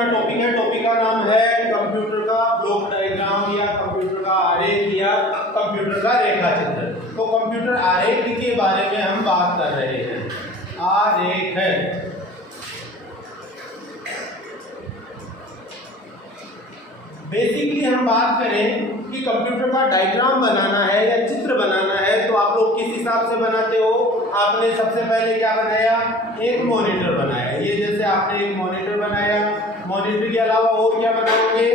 अपना टॉपिक है, टॉपिक का नाम है कंप्यूटर का ब्लॉक डायग्राम या कंप्यूटर का आरेख या कंप्यूटर का रेखा चित्र। तो कंप्यूटर आरेख के बारे में हम बात कर रहे हैं। आरेख है बेसिकली हम बात करें कि कंप्यूटर का डायग्राम बनाना है या चित्र बनाना है तो आप लोग किस हिसाब से बनाते हो। आपने सबसे पहले क्या बनाया, एक मॉनिटर बनाया। ये जैसे आपने एक मॉनिटर बनाया, मॉनिटर के अलावा और क्या बनाओगे,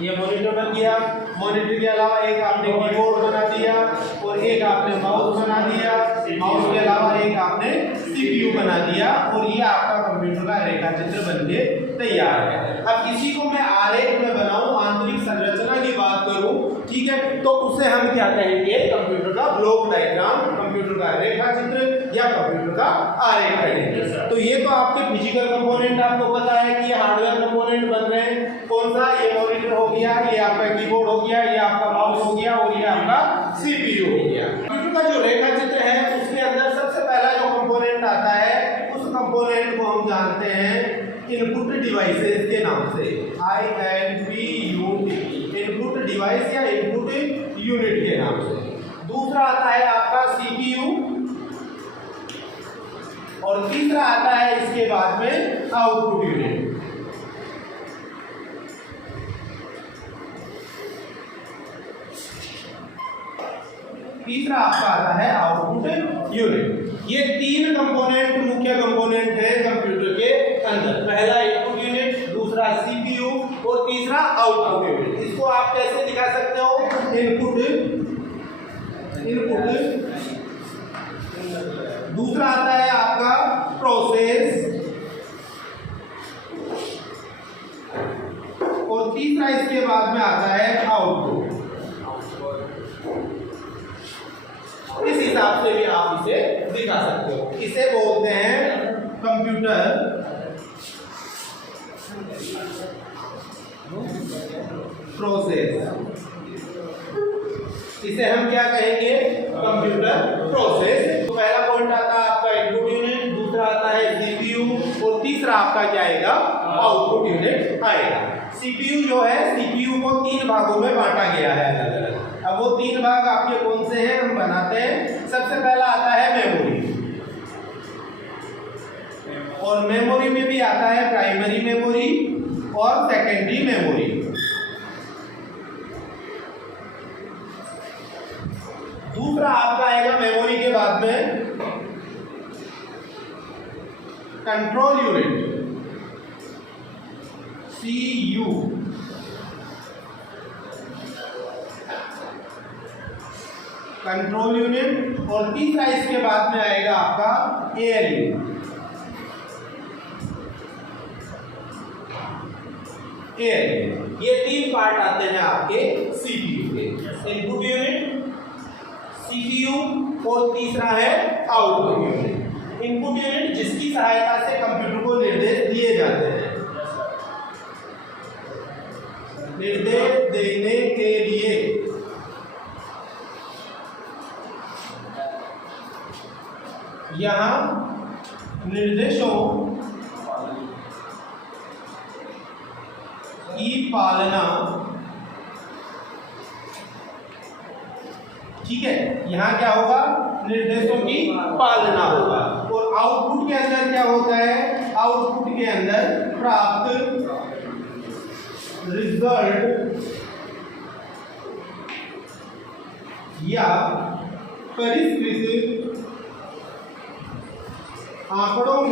ये मॉनिटर बन गया। मॉनिटर के अलावा एक आपने कीबोर्ड बना दिया और एक आपने माउस बना दिया। माउस के अलावा एक आपने सीपीयू बना दिया और ये आपका कंप्यूटर का रेखा चित्र बन के तैयार है। अब इसी को मैं आरेख में बनाऊं, आंतरिक संरचना की बात करूं, ठीक है, तो उसे हम क्या कहेंगे, कंप्यूटर का ब्लॉक डायग्राम, कंप्यूटर का रेखा चित्र या कंप्यूटर का आरेख कहेंगे। तो ये तो आपके फिजिकल कंपोनेंट आपको पता है कि ये हार्डवेयर कंपोनेंट बन रहे हैं। कौन सा, ये मॉनिटर हो गया, ये आपका कीबोर्ड हो गया, ये आपका माउस हो गया और ये आपका सीपीयू हो गया। कंप्यूटर का जो रेखा चित्र है उसके अंदर सबसे पहला जो कंपोनेंट आता है उस कंपोनेंट को हम जानते हैं इनपुट डिवाइसेस के नाम से, INPUT, इनपुट डिवाइस या इनपुट यूनिट के नाम से। दूसरा आता है आपका सीपीयू और तीसरा आता है इसके बाद में आउटपुट यूनिट। तीसरा आपका आता है आउटपुट यूनिट। ये तीन कंपोनेंट मुख्य कंपोनेंट है कंप्यूटर के अंदर। पहला इनपुट यूनिट, दूसरा सीपीयू और तीसरा आउटपुट यूनिट। इसको आप कैसे दिखा सकते हो, इनपुट, दूसरा आता है आपका प्रोसेस और तीसरा इसके बाद में आता है आउटपुट। इस हिसाब से भी आप इसे दिखा सकते हो। इसे बोलते हैं कंप्यूटर प्रोसेस। इसे हम क्या कहेंगे, कंप्यूटर प्रोसेस। तो पहला पॉइंट आता है आपका इनपुट यूनिट, दूसरा आता है सीपीयू और तीसरा आपका क्या आएगा, आउटपुट यूनिट आएगा। सीपीयू जो है, सीपीयू को तीन भागों में बांटा गया है अलग अलग। अब वो तीन भाग आपके कौन से हैं, हम बनाते हैं। सबसे पहला आता है मेमोरी और मेमोरी में भी आता है प्राइमरी मेमोरी और सेकेंडरी मेमोरी। दूसरा आपका आएगा मेमोरी के बाद में control unit, CU, control unit और तीसरा इसके बाद में आएगा आपका ALU। ये तीन पार्ट आते हैं आपके सीपीयू के, इनपुट यूनिट, सीपीयू और तीसरा है आउटपुट यूनिट। इनपुट यूनिट जिसकी सहायता से कंप्यूटर को निर्देश दिए जाते हैं। निर्देश देने के लिए यहाँ निर्देशों की पालना, ठीक है, यहाँ क्या होगा, निर्देशों की पालना होगा। और आउटपुट के अंदर क्या होता है, आउटपुट के अंदर प्राप्त रिजल्ट या परिष्कृत आंकड़ों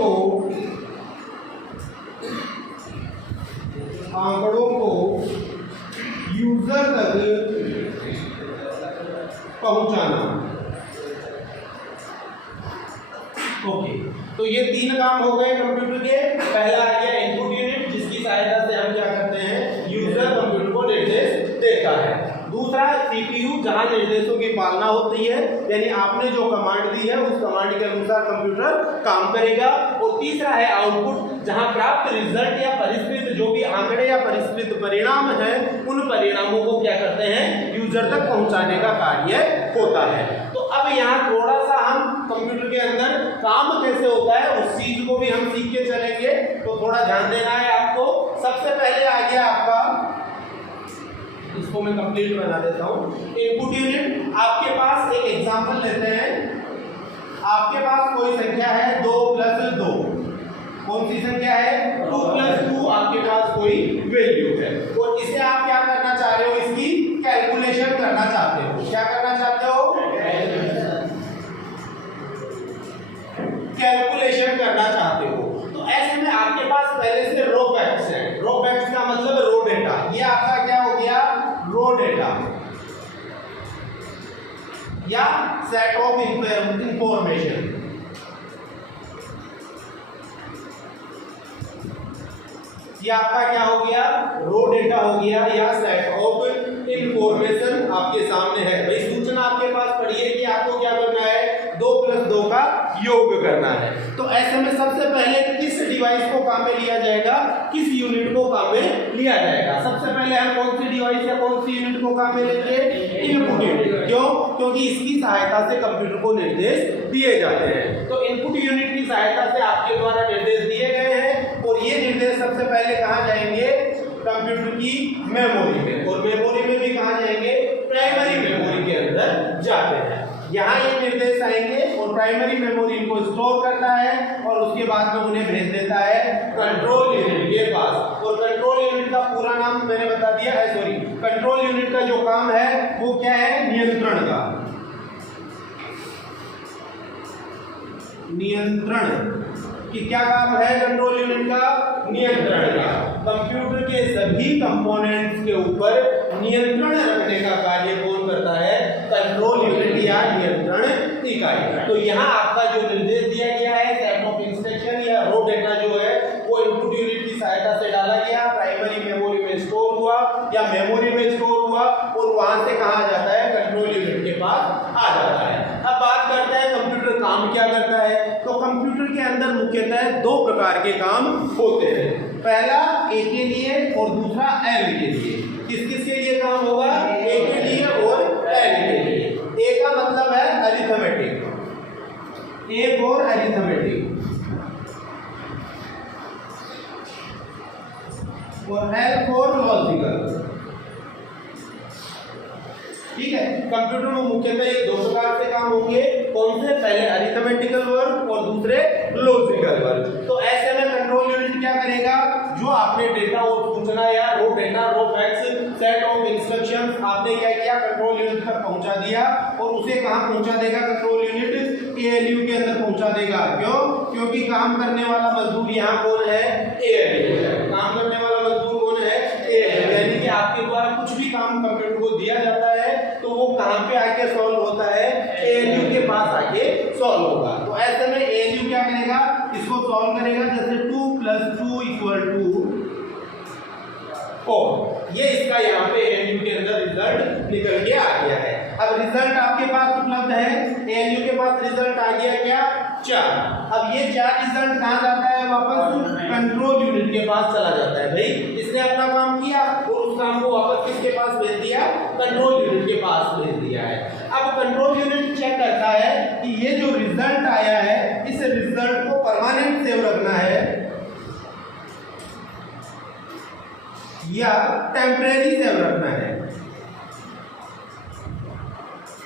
को यूजर तक पहुंचाना। ओके, तो ये तीन काम हो गए कंप्यूटर के। पहला आ गया इनपुट यूनिट जिसकी सहायता से हम क्या करते हैं, यूजर कंप्यूटर को निर्देश देता है। दूसरा सीपीयू जहां निर्देशों की पालना होती है, यानी आपने जो कमांड दी है उस कमांड के अनुसार कंप्यूटर काम करेगा। और तीसरा है आउटपुट जहां प्राप्त रिजल्ट या परिष्कृत जो भी आंकड़े या परिष्कृत परिणाम है उन परिणामों को क्या करते हैं, यूजर तक पहुंचाने का कार्य होता है। तो अब यहाँ थोड़ा सा हम कंप्यूटर के अंदर काम कैसे होता है उस चीज को भी हम सीख के चलेंगे। तो थोड़ा ध्यान देना है आपको। पहले आ गया आपका, इसको मैं कंप्लीट बना देता हूं, इनपुट यूनिट। आपके पास एक एग्जांपल लेते हैं, आपके पास कोई संख्या है 2 + 2, कौन सी संख्या है 2 + 2, आपके पास कोई वैल्यू है और इसे आप क्या करना चाह रहे हो, इसकी कैलकुलेशन करना चाहते हो। क्या करना चाहते हो, कैलकुलेशन करना चाहते हो। तो ऐसे में आपके पास पहले से रो फैक्ट्स है, रो फैक्ट्स का मतलब रो डेटा, ये आपका क्या हो गया रो डेटा या सेट ऑफ इंफॉर्मेशन। ये आपका क्या हो गया रो डेटा हो गया या सेट ऑफ इंफॉर्मेशन आपके सामने है। भाई सूचना आपके पास पड़ी है कि आपको क्या करना है 2 + 2 का योग करना है। तो ऐसे में सबसे पहले किस डिवाइस को काम में लिया जाएगा, किस यूनिट को काम में लिया जाएगा। सबसे पहले हम कौन सी डिवाइस या कौन सी यूनिट को काम में लेंगे, इनपुट यूनिट। क्यों, क्योंकि इसकी सहायता से कंप्यूटर को निर्देश दिए जाते हैं। तो इनपुट यूनिट की सहायता से आपके द्वारा निर्देश दिए गए हैं और ये निर्देश सबसे पहले कहाँ जाएंगे, कंप्यूटर की मेमोरी में, और मेमोरी में भी कहाँ जाएंगे, प्राइमरी मेमोरी के अंदर जाते हैं। यहाँ ये निर्देश आएंगे और प्राइमरी मेमोरी इनको स्टोर करता है और उसके बाद में उन्हें भेज देता है कंट्रोल यूनिट के पास। और कंट्रोल यूनिट का पूरा नाम मैंने बता दिया है, सॉरी, कंट्रोल यूनिट का जो काम है वो क्या है, नियंत्रण का, नियंत्रण कि क्या काम है कंट्रोल यूनिट का, नियंत्रण का। कंप्यूटर के सभी कंपोनेंट्स के ऊपर नियंत्रण रखने का कार्य कौन करता है, कंट्रोल यूनिट या नियंत्रण इकाई। तो यहाँ आपका जो निर्देश दिया गया है सेट ऑफ इंस्ट्रक्शन या रो डेटा जो है वो इनपुट यूनिट की सहायता से डाला गया, प्राइमरी मेमोरी में स्टोर हुआ या मेमोरी में स्टोर हुआ और वहां से कहा जाता है कंट्रोल यूनिट के पास आ जाता है। अब बात करते हैं कंप्यूटर काम क्या करता है। तो कंप्यूटर के अंदर मुख्यतः 2 प्रकार के काम होते हैं, पहला ए के लिए और दूसरा एल के लिए। किस किस के लिए काम होगा, ए के लिए और एल के लिए। ए का मतलब है अरिथमेटिक, ए फॉर अरिथमेटिक और एल फॉर लॉजिकल। ठीक है, कंप्यूटर में मुख्यतः ये 2 प्रकार से काम होंगे, कौन से, पहले अरिथमेटिकल वर्क और दूसरे लॉजिकल वर्क। तो ऐसे में कंट्रोल यूनिट क्या करेगा, जो आपने डेटा और सूचना या raw data, raw facts, set of instructions आपने क्या किया, कंट्रोल यूनिट तक पहुंचा दिया और उसे कहां पहुंचा देगा, कंट्रोल यूनिट एएलयू के अंदर पहुंचा देगा। क्यों, क्योंकि काम करने वाला मजदूर यहाँ कौन है, एएलयू। काम करने वाला मजदूर कौन है, एएलयू। यानी कि आपके द्वारा कुछ भी काम कंप्यूटर को दिया जाता है तो वो कहां पे आके सॉल्व होता है, एएलयू के पास आके सॉल्व होगा। तो ऐसे में एएलयू क्या करेगा, इसको सॉल्व करेगा, जैसे 2 + 2 = 4। ये इसका यहाँ पे एएलयू के अंदर रिजल्ट निकल के आ गया है। अब रिजल्ट आपके पास उपलब्ध है, एएलयू के पास रिजल्ट आ गया क्या, 4। अब ये 4 रिजल्ट कहाँ जाता है, वापस कंट्रोल यूनिट के पास चला जाता है। भाई इसने अपना काम किया और उस काम को वापस किसके पास भेज दिया, कंट्रोल यूनिट के पास भेज दिया है। अब कंट्रोल यूनिट चेक करता है कि ये जो रिजल्ट आया है इस रिजल्ट को परमानेंट सेव रखना है या टेम्परेरी सेव रखना है,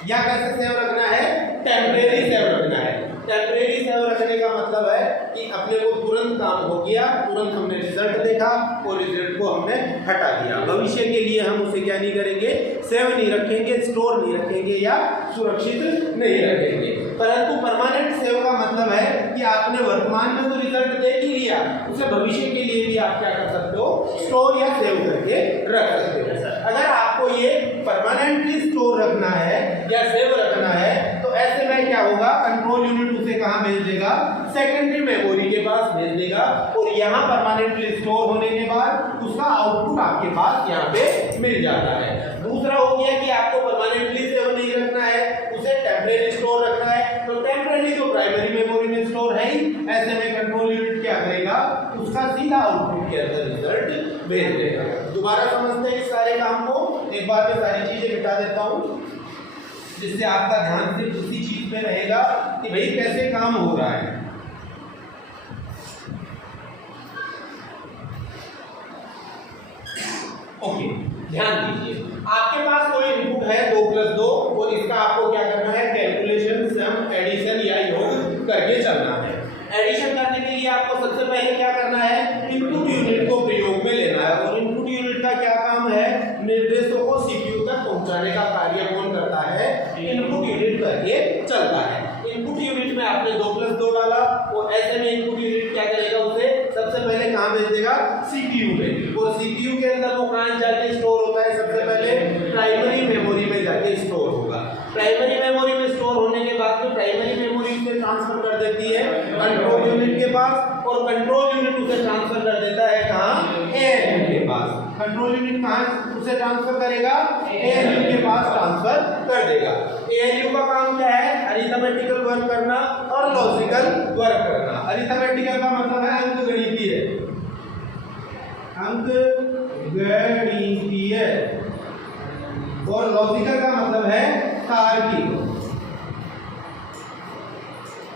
या कैसे सेव रखना है, टेम्परेरी सेव रखना है। टेम्परेरी सेव रखने का मतलब है कि अपने को तुरंत काम हो गया, तुरंत हमने रिजल्ट देखा और रिजल्ट को हमने हटा दिया। भविष्य के लिए हम उसे क्या नहीं करेंगे, सेव नहीं रखेंगे, स्टोर नहीं रखेंगे या सुरक्षित नहीं रखेंगे। परंतु परमानेंट सेव का मतलब है कि आपने वर्तमान में तो रिजल्ट देख ही लिया, उसे भविष्य के लिए भी आप क्या कर सकते हो, स्टोर या सेव करके रख सकते हो। अगर आपको ये परमानेंटली स्टोर रखना है या सेव रखना है तो ऐसे में क्या होगा, कंट्रोल यूनिट उसे कहां भेज देगा, सेकेंडरी मेमोरी के पास भेज देगा और यहाँ परमानेंटली स्टोर होने के बाद उसका आउटपुट आपके पास यहाँ पे मिल जाता है। दूसरा हो गया कि आपको परमानेंटली सेव नहीं रखना है, उसे टेम्परेरी स्टोर रखना है। तो टेम्परेरी तो प्राइमरी मेमोरी में स्टोर है ही, ऐसे में कंट्रोल यूनिट क्या करेगा, उसका सीधा आउटपुट के अंदर रिजल्ट भेज देगा। दोबारा समझते हैं इस सारे काम को, एक बार में सारी चीजें मिटा देता हूँ जिससे आपका ध्यान सिर्फ उसी चीज पे रहेगा कि भाई कैसे काम हो रहा है। ध्यान दीजिए, आपके पास कोई इनपुट है 2+2 और इसका आपको क्या करना है, कैलकुलेशन, सम, एडिशन या योग करके चलना है। एडिशन करने के लिए आपको सबसे पहले क्या करना है, इनपुट यूनिट को प्रयोग में लेना है और इनपुट यूनिट का क्या काम है, निर्देशों को सीपीयू तक पहुंचाने का कार्य कौन करता है, इनपुट यूनिट करके चलता है। इनपुट यूनिट में आपने 2+2 डाला और ऐसे में इनपुट यूनिट क्या करेगा, उसे सबसे पहले कहां भेज देगा, सीपीयू में, और सीपीयू के अंदर वो कहां जाके स्टोर होता है, सबसे पहले प्राइमरी मेमोरी में जाके स्टोर होगा। प्राइमरी मेमोरी में स्टोर होने के बाद में प्राइमरी मेमोरी उसे ट्रांसफर कर देती है कंट्रोल यूनिट के पास और कंट्रोल यूनिट उसे ट्रांसफर कर देता है कहां, एएलयू के पास। कंट्रोल यूनिट कहां उसे ट्रांसफर करेगा, एएलयू के पास ट्रांसफर कर देगा। एएलयू का काम क्या है, अरिथमेटिकल वर्क करना और लॉजिकल वर्क करना। अरिथमेटिकल का मतलब है अंकगणितीय, अंकगणितीय, और लॉजिकल का मतलब है तार्किक।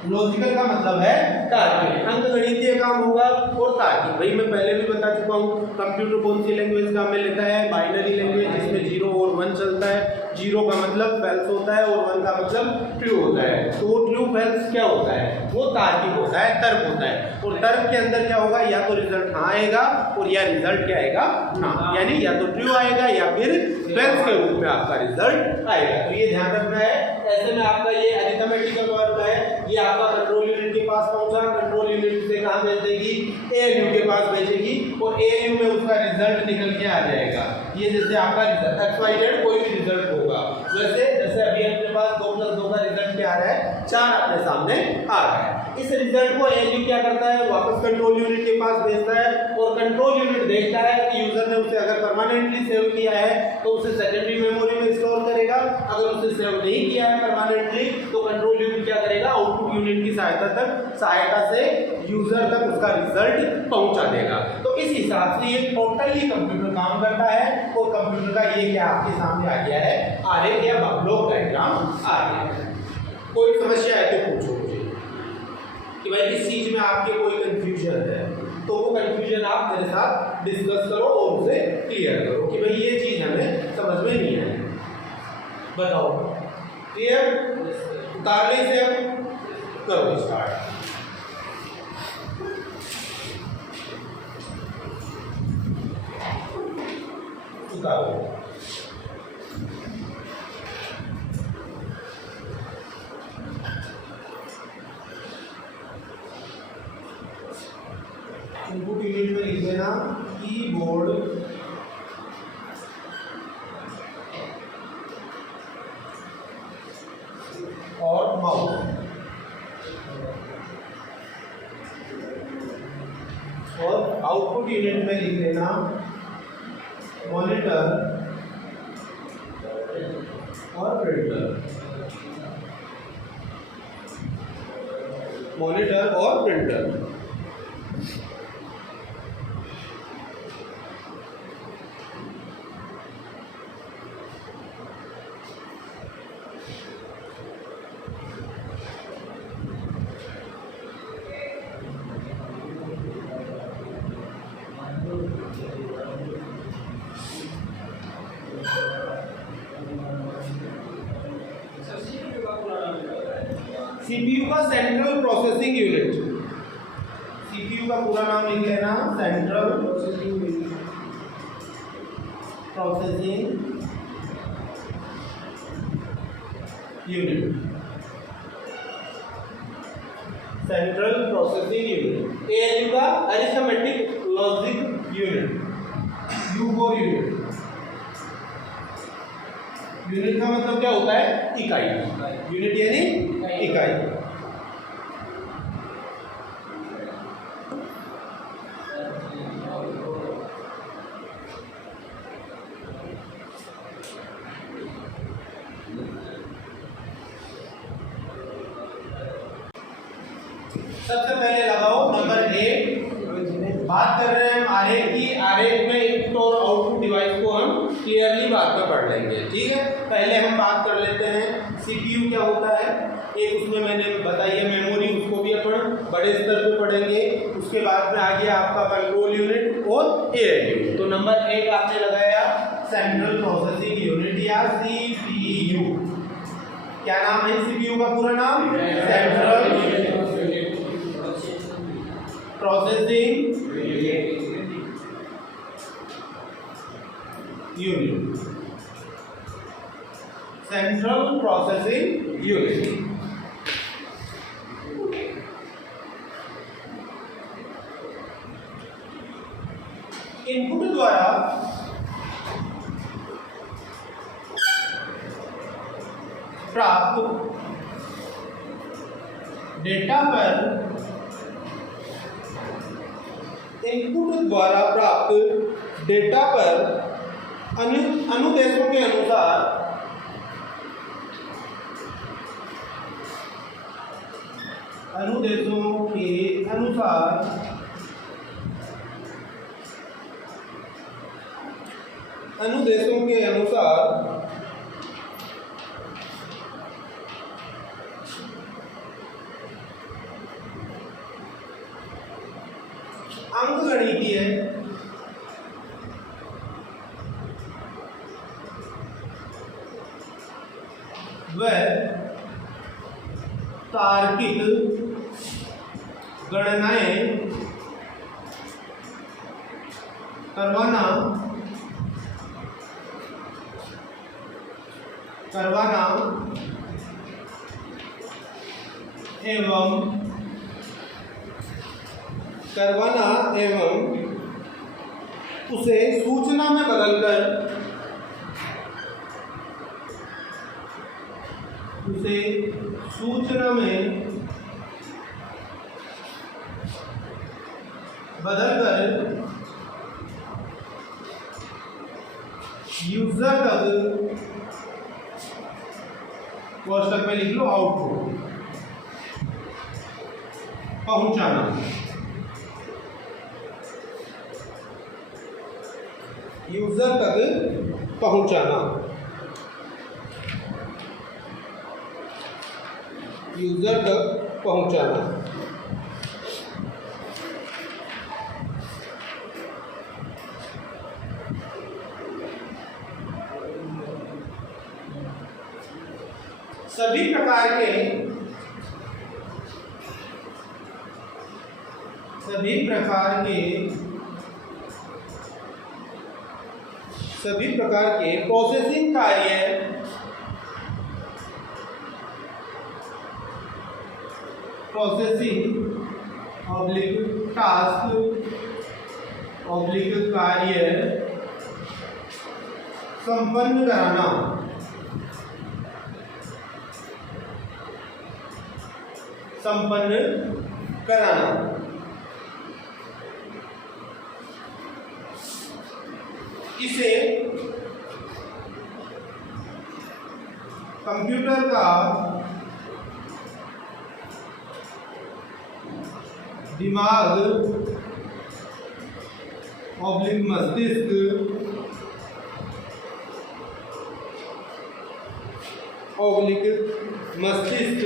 लॉजिकल का मतलब है तार्किक, अंकगणितीय काम होगा और तार्किक। भाई मैं पहले भी बता चुका हूँ, कंप्यूटर कौन सी लैंग्वेज काम में लेता है, बाइनरी लैंग्वेज, जिसमें 0 और 1 चलता है। 0 का मतलब फैल्स होता है और 1 का मतलब ट्रू होता है। तो वो ट्रू फैल्स क्या होता है, वो तार्किक होता है, तर्क होता है। और तर्क के अंदर क्या होगा, या तो रिजल्ट हाँ आएगा और या रिजल्ट क्या आएगा, ना, यानी या तो ट्रू आएगा या फिर फैल्स के रूप में आपका रिजल्ट आएगा। तो ये ध्यान रखना है। ऐसे में आपका ये अरिथमेटिकल वर्क है, ये आपका कंट्रोल यूनिट के पास पहुंचा, कंट्रोल यूनिट से कहां भेज देगी, एएलयू के पास भेजेगी और एएलयू में उसका रिजल्ट निकल के आ जाएगा। ये जैसे आपका रिजल्ट XYZ कोई भी रिजल्ट होगा, जैसे अभी अपने पास 2+2 का रिजल्ट क्या आ रहा है, 4 अपने सामने आ रहा है। इस रिजल्ट को एएलयू क्या करता है, वापस कंट्रोल यूनिट के पास भेजता है और कंट्रोल यूनिट देखता है कि यूजर ने उसे अगर परमानेंटली सेव किया है तो उसे सेकेंडरी मेमोरी में स्टोर करेगा, अगर उसे सेव नहीं किया है परमानेंटली तो कंट्रोल यूनिट क्या करेगा, आउटपुट यूनिट की सहायता से यूजर तक उसका रिजल्ट पहुंचा देगा। तो इस हिसाब से ये टोटली कंप्यूटर काम करता है और कंप्यूटर का ये क्या आपके सामने आ गया है, आरेख या ब्लॉक डायग्राम आ गया है। कोई समस्या है तो पूछो मुझे कि भाई इस चीज में आपके कोई कंफ्यूजन है, तो वो कंफ्यूजन आप मेरे साथ डिस्कस करो और उसे क्लियर करो कि भाई ये चीज हमें समझ में नहीं आई, बताओ। क्लियर, उतार ले इसे, अब करो स्टार्ट। उतारो। इनपुट यूनिट में लिख देना कीबोर्ड और माउस, और आउटपुट यूनिट में लिख देना मॉनिटर और प्रिंटर, मॉनिटर और प्रिंटर। सीपीयू का सेंट्रल प्रोसेसिंग यूनिट, सीपीयू का पूरा नाम लिख लेना, central processing unit, central processing unit. ALU का arithmetic logic unit, U4 unit. Unit का मतलब क्या होता है, इकाई। यूनिट यानी इकाई। सबसे पहले लगाओ नंबर 1, बात कर रहे हैं हम आरेख की। आरेख में इनपुट और आउटपुट डिवाइस को हम क्लियरली बाद में पढ़ लेंगे, ठीक है। पहले हम बात कर लेते हैं सीपीयू क्या होता है। एक उसमें मैंने बताई है मेमोरी, उसको भी अपन बड़े स्तर पे पढ़ेंगे। उसके बाद में आ गया आपका कंट्रोल यूनिट और एएलयू। तो नंबर 1 आपने लगाया सेंट्रल प्रोसेसिंग यूनिट या सीपीयू। क्या नाम है सीपीयू का पूरा नाम? Central processing unit, central processing unit. Input द्वारा प्राप्त डेटा पर, इनपुट द्वारा प्राप्त डेटा पर अनुदेशों के अनुसार अनुदेशों के अनुसार अंकगणितीय व तार्किक गणनाएं करवाना एवं उसे सूचना में बदलकर यूजर तक, कोष्टक में लिख लो आउटपुट, पहुंचाना। यूजर तक पहुंचाना, यूजर तक पहुंचाना। सभी प्रकार के प्रोसेसिंग कार्य कार्य संपन्न कराना। इसे कंप्यूटर का दिमाग मस्तिष्क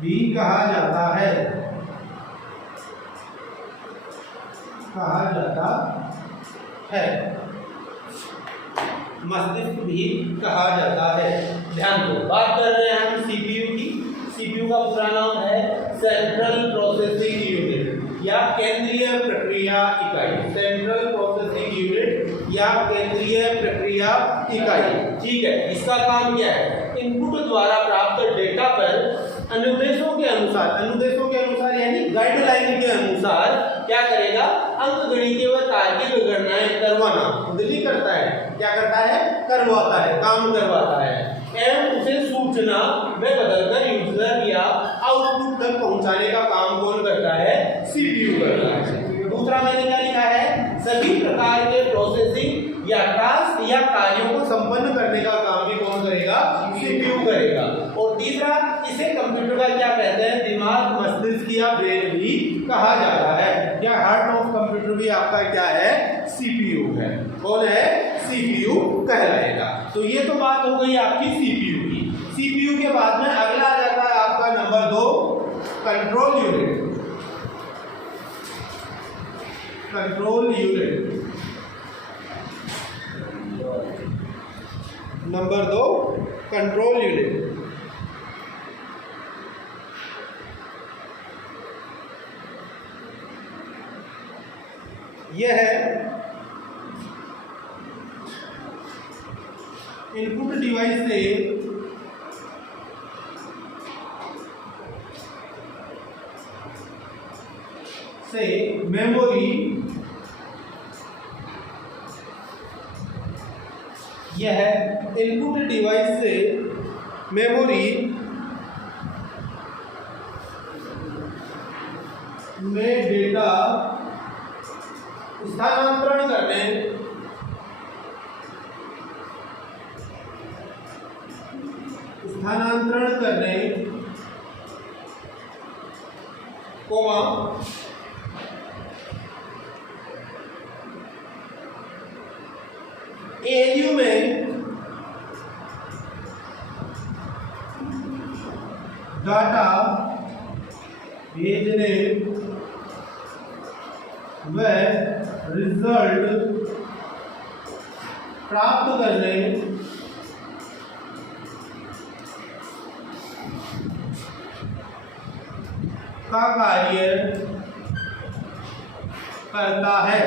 भी कहा जाता है। मस्तिष्क भी कहा जाता है। ध्यान दो, बात कर रहे हैं हम सीपीयू की। सीपीयू का पूरा नाम है सेंट्रल प्रोसेसिंग यूनिट या केंद्रीय प्रक्रिया इकाई। सेंट्रल प्रोसेसिंग यूनिट या केंद्रीय प्रक्रिया इकाई, ठीक है। इसका काम क्या है? इनपुट द्वारा प्राप्त डेटा पर अनुदेशों के अनुसार यानी गाइडलाइन के अनुसार क्या करेगा? अंकगणितीय व तार्किक गणनाएं करवाना। करता है, क्या करता है? करवाता है, काम करवाता है, एवं उसे सूचना में बदलकर यूजर या आउटपुट तक पहुंचाने का काम कौन करता है? सीपीयू करता है। दूसरा मैंने क्या लिखा है? सभी प्रकार के प्रोसेसिंग या टास्क या कार्यों को संपन्न करने का काम भी कौन करेगा? सीपीयू करेगा। और तीसरा, इसे कंप्यूटर का क्या कहते हैं? दिमाग, मस्तिष्क या ब्रेन भी कहा जाता है। या हार्ट ऑफ कंप्यूटर भी आपका क्या है? सीपीयू है। कौन है? सीपीयू कहलाएगा। तो ये तो बात हो गई आपकी सीपीयू की। सीपीयू के बाद में अगला आ जाता है आपका number 2, control unit. Control unit. Number 2 control unit. यह है इनपुट डिवाइस से मेमोरी, यह इनपुट डिवाइस से मेमोरी में डेटा स्थानांतरण करने कोमा एएलयू में डाटा भेजने व रिजल्ट प्राप्त करने का कार्य करता है।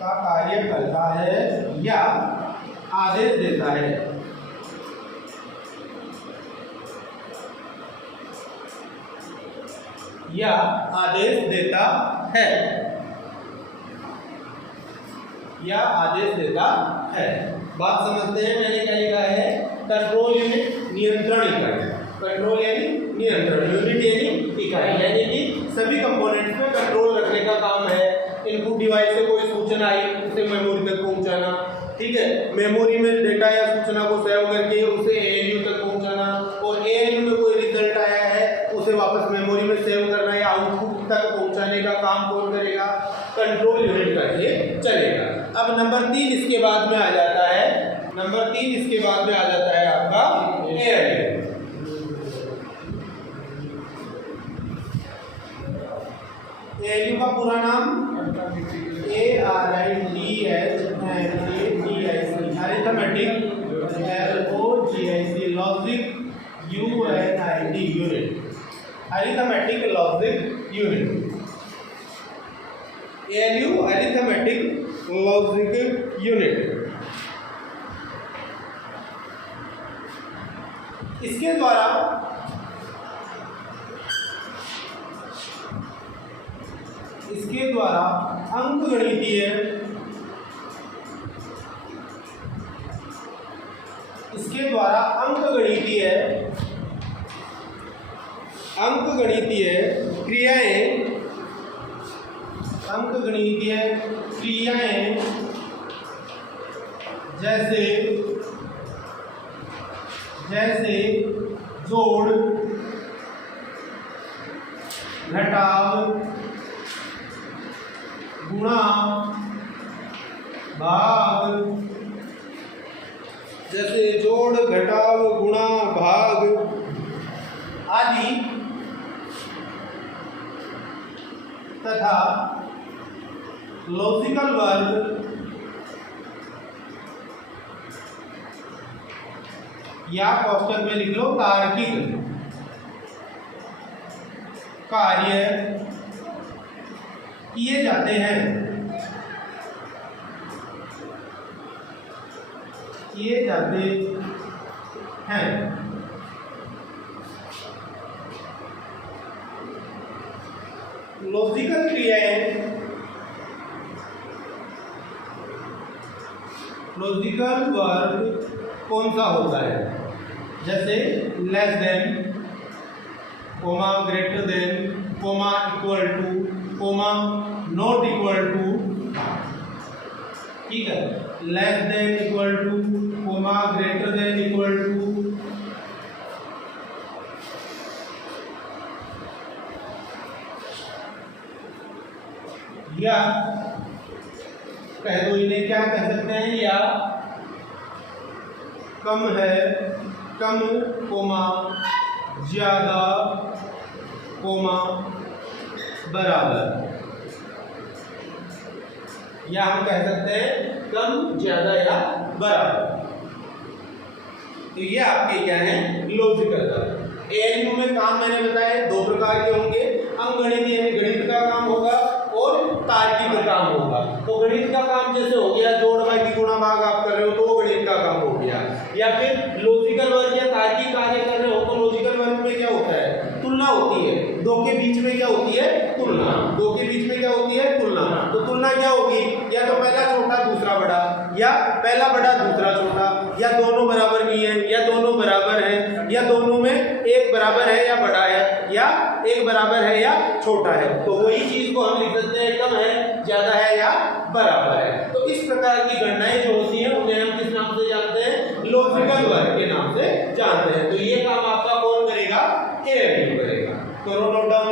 का कार्य करता है या आदेश देता है। या आदेश देता है। या आदेश देता है। बात समझते हैं। मैंने क्या लिखा है? कंट्रोल यूनिट नियंत्रण इकाई। कंट्रोल यानी नियंत्रण, यूनिट यानी इकाई, यानी कि सभी कंपोनेंट्स में कंट्रोल रखने का काम है। इनपुट डिवाइस से कोई सूचना आई उसे मेमोरी तक पहुंचाना, ठीक है, मेमोरी में डेटा या सूचना को सेव करके उसे एएलयू तक पहुंचाना, और एएलयू में कोई रिजल्ट आया है उसे वापस मेमोरी में सेव करना या आउटपुट तक पहुंचाने का काम कौन करेगा? कंट्रोल यूनिट करके चलेगा। अब नंबर 3 इसके बाद में आ जाता है। नंबर 3 इसके बाद में आ जाता है आपका एएलयू। एएलयू का पूरा नाम arithmetic, LOGIC logic unit, arithmetic logic unit. ALU arithmetic logic unit. इसके द्वारा अंकगणितीय क्रियाएं जैसे जोड़, घटाव, गुणा, भाग, जैसे जोड़, घटाव, गुणा, भाग आदि तथा लॉजिकल वर्ग या कोष्टक में लिख लो तार्किक कार्य किए जाते हैं। लॉजिकल क्रियाएं, लॉजिकल वर्ग कौन सा होता है? जैसे less than, comma, greater than, comma, equal to, comma, not equal to, ठीक है, less than, equal to, comma, greater than, equal to, या कह दो इन्हें, क्या कह सकते हैं, या कम है, कम कोमा ज्यादा कोमा बराबर, या हम कह सकते हैं कम ज्यादा या बराबर। तो ये आपके क्या है, लॉजिकल वर्ब। एएलयू में काम मैंने बताया दो प्रकार के होंगे, अंकगणितीय में गणित का काम होगा और तार्किक काम होगा। तो गणित का काम जैसे हो गया, जोड़ भाग गुणा भाग आप कर रहे हो तो वो गणित का काम हो गया, या फिर लॉजिकल वर्क या तार्किक कार्य कर रहे हो तो लॉजिकल वर्क में क्या होता है, तुलना होती है, दो के बीच में क्या होती है, तुलना, दो के बीच में क्या होती है, तुलना। तो तुलना क्या होगी, या तो पहला छोटा दूसरा बड़ा, या पहला बड़ा दूसरा छोटा, या दोनों बराबर नहीं है, या दोनों बराबर है, या दोनों में एक बराबर है या बड़ा है, या एक बराबर है या छोटा है। तो वही चीज को हम लिख सकते हैं कम है, ज्यादा है या बराबर है। तो इस प्रकार की गणनाएं जो होती हैं उन्हें हम किस नाम से जानते हैं, लॉजिकल वर्क के नाम से जानते हैं। तो ये काम आपका कौन करेगा, एएलयू करेगा। करो नोट डाउन।